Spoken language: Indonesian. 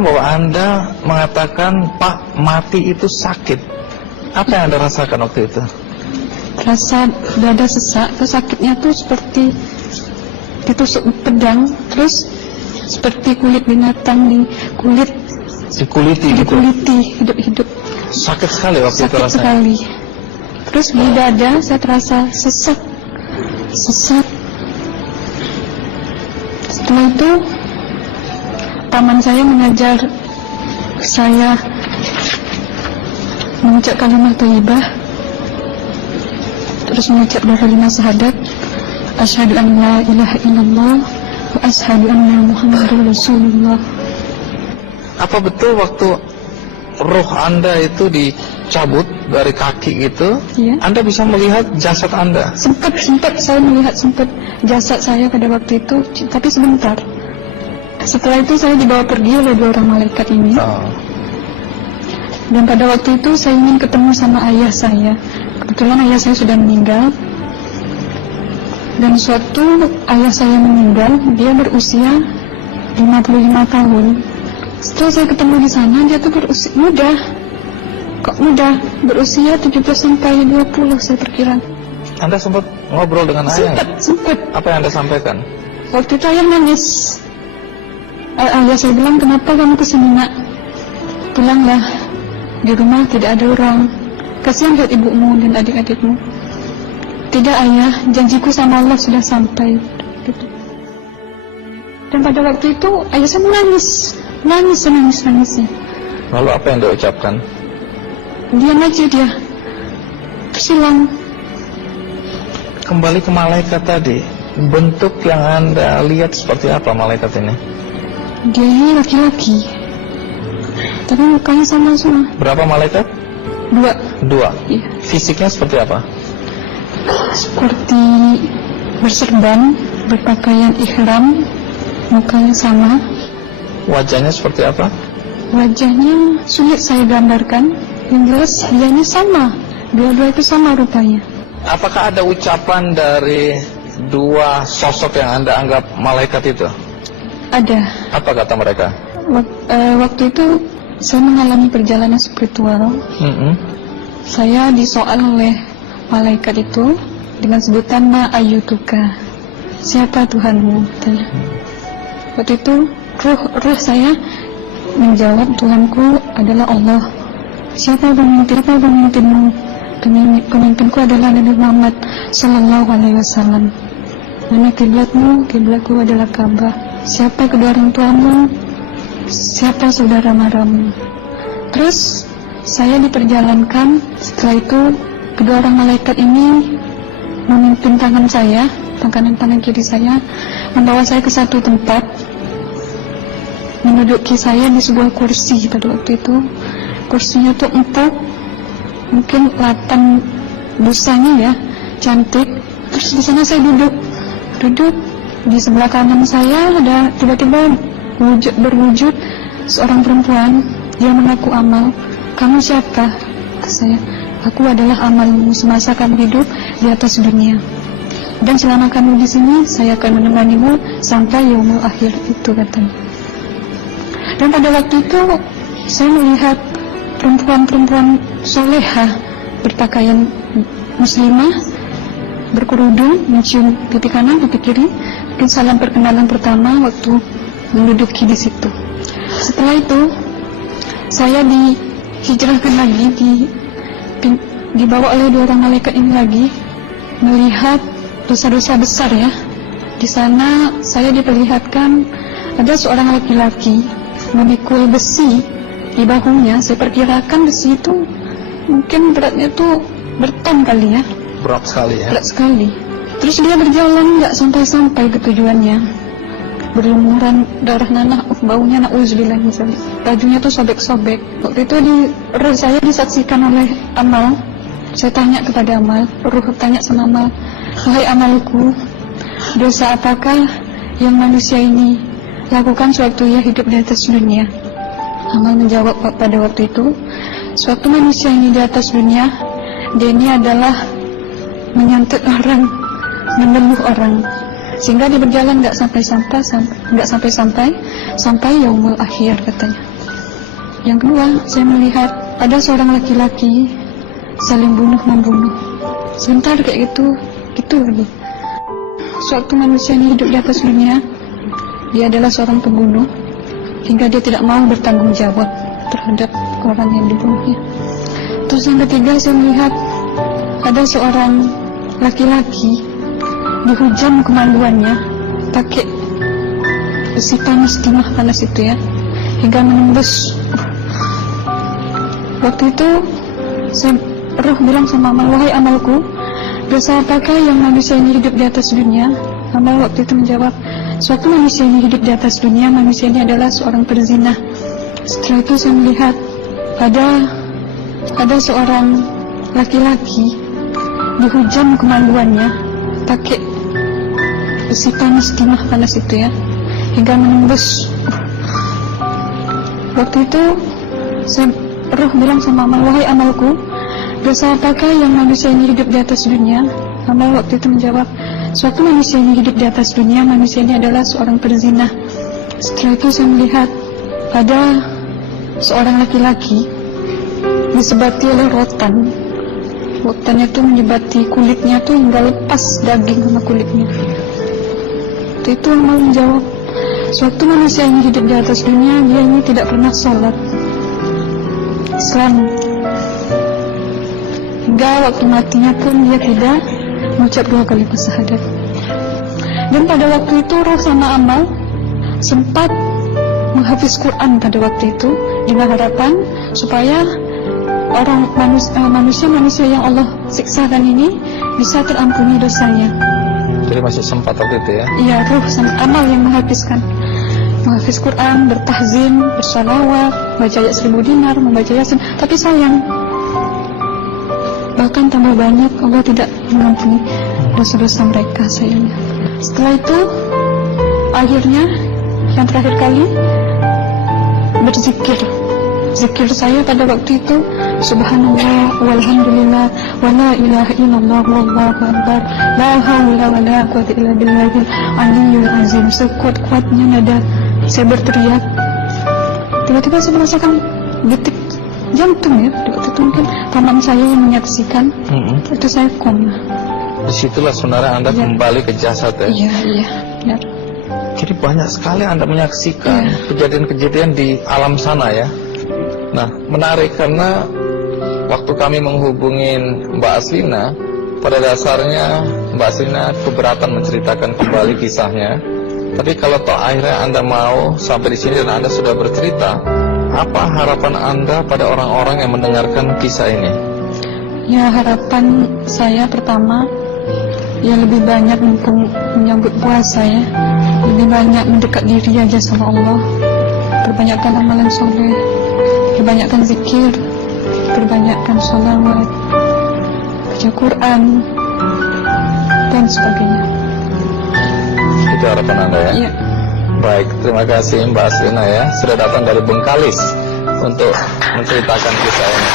bahwa Anda mengatakan Pak mati itu sakit. Apa yang Anda rasakan waktu itu? Rasa dada sesak, terus sakitnya tuh seperti ditusuk pedang, terus seperti kulit binatang dikuliti gitu. Hidup-hidup. Sakit sekali waktu itu Sakit rasanya. sekali. Terus di dada saya terasa sesak. Setelah itu paman saya mengajar saya mengucap kalimat thayyibah, terus mengucap doa kalimat syahadat, asyhadu an la ilaha illallah wa asyhadu anna muhammadar rasulullah. Apa betul waktu roh Anda itu dicabut dari kaki itu, Iya. Anda bisa melihat jasad Anda? Sempat saya melihat jasad saya pada waktu itu, tapi sebentar. Setelah itu saya dibawa pergi oleh 2 orang malaikat ini. Dan pada waktu itu saya ingin ketemu sama ayah saya. Kebetulan ayah saya sudah meninggal. Dan suatu ayah saya meninggal, dia berusia 55 tahun. Setelah saya ketemu di sana, dia tuh berusia muda. Kok muda? Berusia 17 sampai 20 saya perkira. Anda sempat ngobrol dengan ayah? Sempat. Apa yang Anda sampaikan? Waktu itu ayah nangis. Ayah saya bilang, kenapa kamu kesini nak? Pulanglah, di rumah tidak ada orang. Kasihan lihat ibumu dan adik-adikmu. Tidak ayah, janjiku sama Allah sudah sampai. Gitu. Dan pada waktu itu ayah saya menangis. Lalu apa yang dia ucapkan? Diam aja dia, terus hilang. Kembali ke malaikat tadi, bentuk yang Anda lihat seperti apa malaikat ini? Dia ini laki-laki, tapi mukanya sama semua. Berapa malaikat? 2. 2. Iya. Fisiknya seperti apa? Seperti berserban, berpakaian ihram, mukanya sama. Wajahnya seperti apa? Wajahnya sulit saya gambarkan. Yang jelas dia ini sama, dua-dua itu sama rupanya. Apakah ada ucapan dari 2 sosok yang Anda anggap malaikat itu? Ada. Apa kata mereka? Waktu itu saya mengalami perjalanan spiritual. Saya disoal oleh malaikat itu dengan sebutan ma ayyutuka, siapa Tuhanmu? Waktu itu roh saya menjawab, Tuhanku adalah Allah. Siapa pemimpinmu? Pemimpinku adalah Nabi Muhammad Sallallahu Alaihi Wasallam. Mana kiblatmu? Kiblatku adalah Ka'bah. Siapa kedua orang tuamu? Siapa saudara maramu? Terus saya diperjalankan. Setelah itu kedua orang malaikat ini memimpin tangan saya, tangan kiri saya, membawa saya ke satu tempat, menduduki saya di sebuah kursi. Pada waktu itu kursinya tuh empuk, mungkin 8 busanya ya, cantik. Terus di sana saya duduk. Di sebelah kanan saya ada tiba-tiba berwujud seorang perempuan. Dia mengaku Amal. Kamu siapa? Kata saya. Aku adalah amalmu semasa kamu hidup di atas dunia. Dan selama kamu di sini, saya akan menemanimu sampai yaumul akhir, itu katanya. Dan pada waktu itu saya melihat perempuan-perempuan solehah berpakaian muslimah, berkerudung, mencium pipi kanan, pipi kiri. Mungkin salam perkenalan pertama waktu menduduki di situ. Setelah itu saya dihijrahkan lagi, dibawa oleh 2 orang malaikat ini lagi, melihat dosa-dosa besar ya. Di sana saya diperlihatkan ada seorang laki-laki memikul besi di bahunya. Saya perkirakan besi itu mungkin beratnya tuh berton kali ya. Berat sekali ya. Berat sekali. Terus dia berjalan nggak sampai ke tujuannya. Berlumuran darah nanah, baunya na'udzubillah misalnya. Bajunya tuh sobek-sobek. Waktu itu roh saya disaksikan oleh Amal. Saya tanya kepada Amal, roh tanya sama Amal, wahai Amalku, dosa apakah yang manusia ini lakukan sewaktu ia hidup di atas dunia? Amal menjawab pada waktu itu, sewaktu manusia ini di atas dunia, dia ini adalah menyantet orang, menemuh orang, sehingga dia berjalan nggak sampai yaumul akhir katanya. Yang kedua, saya melihat ada seorang laki-laki saling bunuh-membunuh. Sebentar kayak gitu lagi. Suatu manusia ini hidup di atas dunia, dia adalah seorang pembunuh, hingga dia tidak mau bertanggung jawab terhadap orang yang dibunuhnya. Terus yang ketiga, saya melihat ada seorang laki-laki dihujam kemaluannya pakai besi panas, timah panas itu ya, hingga menembus. Waktu itu roh bilang sama amal, wahai amalku, dosa apakah yang manusia ini hidup di atas dunia? Amal waktu itu menjawab, suatu manusia ini hidup di atas dunia, manusia ini adalah seorang perzina. Setelah itu saya melihat ada seorang laki-laki dihujam kemaluannya pakai besi panas, timah panas itu ya, hingga menembus. Waktu itu roh bilang sama amal, wahai amalku, dosa apakah yang manusia ini hidup di atas dunia? Amal waktu itu menjawab, suatu manusia ini hidup di atas dunia, manusia ini adalah seorang perzina. Setelah itu saya melihat ada seorang laki-laki disebati oleh rotan. Rotannya itu menyebati kulitnya tuh hingga lepas daging sama kulitnya. Itu amal menjawab, suatu manusia ini hidup di atas dunia, dia ini tidak pernah sholat Islam, hingga waktu matinya pun dia tidak mengucap 2 kali syahadat. Dan pada waktu itu roh sama amal sempat menghafiz Quran pada waktu itu dengan harapan supaya orang manusia yang Allah siksakan ini bisa terampuni dosanya. Jadi masih sempat waktu itu ya? Iya, roh sama amal yang menghafiz Quran, bertahzim, bersalawat, baca ayat 1000 dinar, membaca yasin. Tapi sayang, bahkan tambah banyak Allah tidak mengampuni dosa-dosa mereka sayangnya. Setelah itu, akhirnya yang terakhir kali berzikir. Zikir saya pada waktu itu, subhanallah, walhamdulillah, wa la ilaha illallah, wallahu akbar, la hawla wa la quwwata illa billahil aliyyil azim. Sekuat-kuatnya nada saya berteriak. Tiba-tiba saya merasakan detik jantung ya. Waktu itu mungkin paman saya yang menyaksikan. Itu saya koma. Disitulah saudara Anda kembali ke jasad ya? Iya. Jadi banyak sekali Anda menyaksikan kejadian-kejadian di alam sana ya. Nah, menarik karena waktu kami menghubungin Mbak Aslina, pada dasarnya Mbak Aslina keberatan menceritakan kembali kisahnya. Tapi kalau toh akhirnya Anda mau sampai di sini dan Anda sudah bercerita, apa harapan Anda pada orang-orang yang mendengarkan kisah ini? Ya, harapan saya pertama, ya lebih banyak menyambut puasa ya, lebih banyak mendekat diri aja sama Allah, perbanyakkan amalan soleh, perbanyakkan zikir, perbanyakkan sholawat, baca Quran, dan sebagainya. Itu harapan Anda ya? Iya. Baik, terima kasih Mbak Aslina ya, sudah datang dari Bengkalis untuk menceritakan kisah ini.